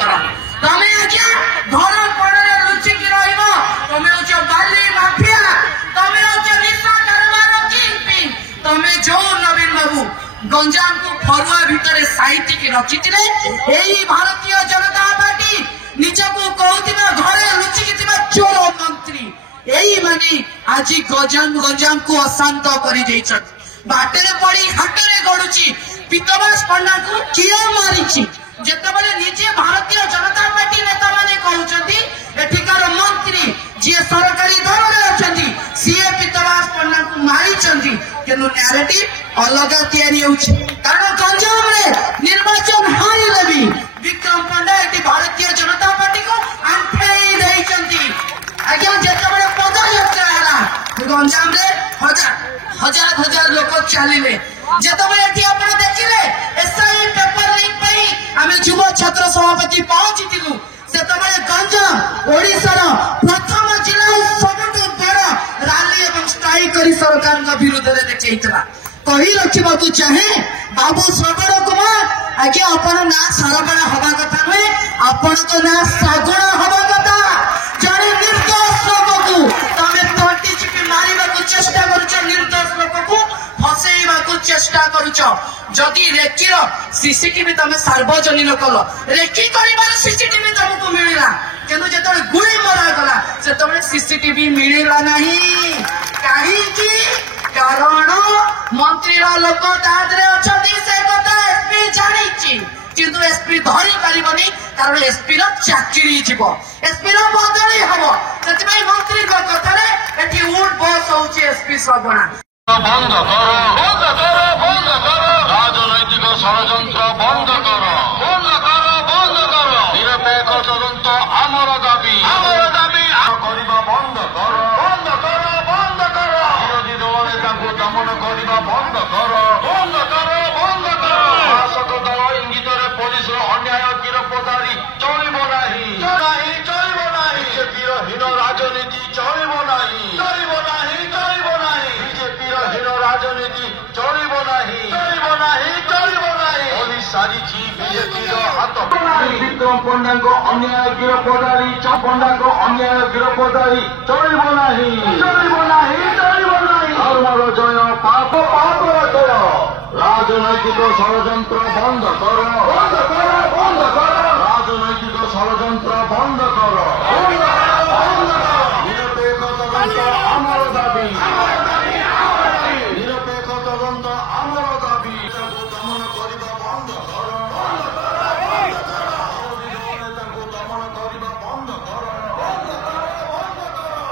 तमे आज्ञा घर कोणरे लुचिकी रहिबो तमे होचो बाली माफिया तमे होचो निशा कारोबार किंगपिन तमे जो नवीन बाबू गंजाम को फरुआ भितर साइति के रखिथिले एही भारतीय जनता पार्टी निजको कहउतिबा घरे लुचिकी थिबा चोर मंत्री एही माने आज गंजाम को अशांत करि दैछन बाटरे पड़ी घाटरे गडुची पितबास पंडा को किए मारिची जेतबेले निजे भारतीय जनता पार्टी नेता माने कहउचंती एठिकार मंत्री जे सरकारी दररे अछंती सीए पितबास पंडा को मारिचंती केनु नैरेटिव अलग तयारी होउची कारण गंजाम रे निर्वाचन हारि लेबी विक्रम पंडा एटी भारतीय जनता पार्टी को आंठेई दैचंती आज्ञा जेतबेले पदयात्रा हला गंजाम रे हजार लोक चलिले जेतबेले एटी आपण देखिले एसआई पेपर लीक पई आमे युव छात्र सभापति पहुंचीलु सेतबेले गंजाम ओडिशार प्रथम जिला सबटु बड़ रैली एवं स्ट्राइक करी सरकार का विरोध रे देखैतला कही रखिबाकू चाहे बाबू श्रवण कुमार आगे अपन ना सरबड़ा हवा कथा नुहे आपण तो ना सागुण हवा कथा जड़े निर्दोष लोक को तमे तंटी चिपी मारिबाकू चेष्टा करूछ निर्दोष लोक को फसेइबाकू चेष्टा करूछ जदि रेकी सीसीटीवी तमे सार्वजनिक कल रेकी करिबार सीसीटीवी तुमको मिलिला किंतु जेतबे गुली मरा गला सेतबे सीसीटीवी मिलिला नहीं काहे की कारण मंत्री लोक तादरे अछती से कथा एसपी जानिछि किंतु एसपी धरि पारिबनी कारण एसपी रो चाकरी जीवो एसपी रो बदली हबो सेतबे मंत्री को कथा रे एठी उठ बस होछि एसपी सबना बंद करो राजनैतिक षड़यंत्र बंद करो निरपेक्ष तदंत आमर दाबी करिबा बंद करो विरोधी दल नेता दमन करिबा बंद करो शासक दल इंगित पुलिस अन्याय गिरफ्तारी चलिब नहीं बीजेपीर हीन राजनीति चलिब नहीं राजनीति चलिब नहीं सारी बीजेपी हाथ विक्रम पंडा को अन्याय गिरफ्तारी पंडा को अन्याय गिरफ्तारी चलिब नहीं धर्मर जय पापर जय राजनैतिक षड़यंत्र बंद करो राजनैतिक षड़यंत्र बंद करो निरपेक्ष तदंत आमर दाबी दमन करिबा बंद करो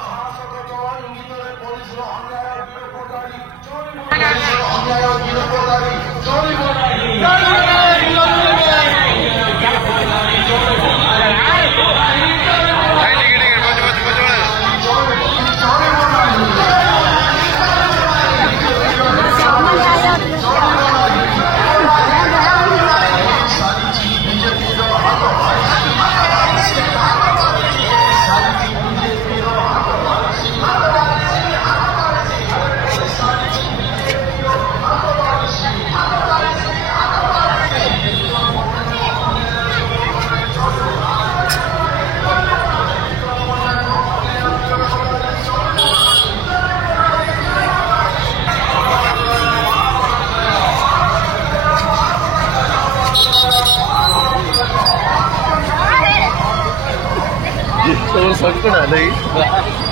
शासक दल इंगित पुलिस अन्याय गिरफ्तारी चलिब तो सबको ना